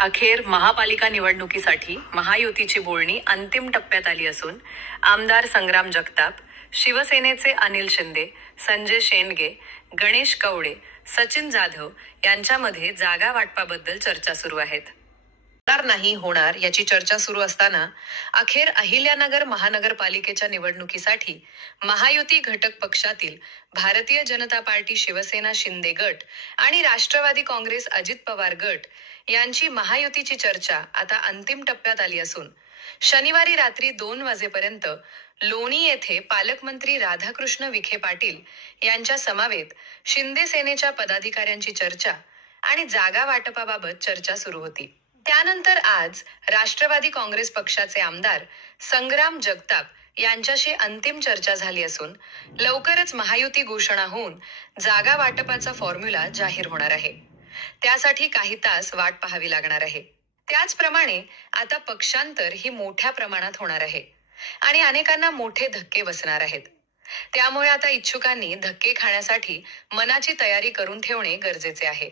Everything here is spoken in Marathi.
अखेर महापालिका निवडणुकीसाठी महायुतीची बोलणी अंतिम टप्प्यात आली असून आमदार संग्राम जगताप शिवसेनेचे अनिल शिंदे संजय शेंडगे गणेश कवडे सचिन जाधव यांच्यामध्ये जागा वाटपाबद्दल चर्चा सुरू आहेत. नाही होणार याची चर्चा सुरू असताना अखेर अहिल्यानगर महानगरपालिकेच्या निवडणुकीसाठी महायुती घटक पक्षातील भारतीय जनता पार्टी शिवसेना शिंदे गट आणि राष्ट्रवादी काँग्रेस अजित पवार गट यांची महायुतीची चर्चा आता अंतिम टप्प्यात आली असून शनिवारी रात्री दोन वाजेपर्यंत लोणी येथे पालकमंत्री राधाकृष्ण विखे पाटील यांच्या समावेत शिंदे सेनेच्या पदाधिकाऱ्यांची चर्चा आणि जागा वाटपाबाबत चर्चा सुरू होती. त्यानंतर आज राष्ट्रवादी काँग्रेस पक्षाचे आमदार संग्राम जगताप यांच्याशी अंतिम चर्चा झाली असून लवकरच महायुती घोषणा होऊन जागा वाटपाचा फॉर्म्युला जाहीर होणार आहे. त्यासाठी काही तास वाट पाहावी लागणार आहे. त्याचप्रमाणे आता पक्षांतर ही मोठ्या प्रमाणात होणार आहे आणि अनेकांना मोठे धक्के बसणार आहेत. त्यामुळे आता इच्छुकांनी धक्के खाण्यासाठी मनाची तयारी करून ठेवणे गरजेचे आहे.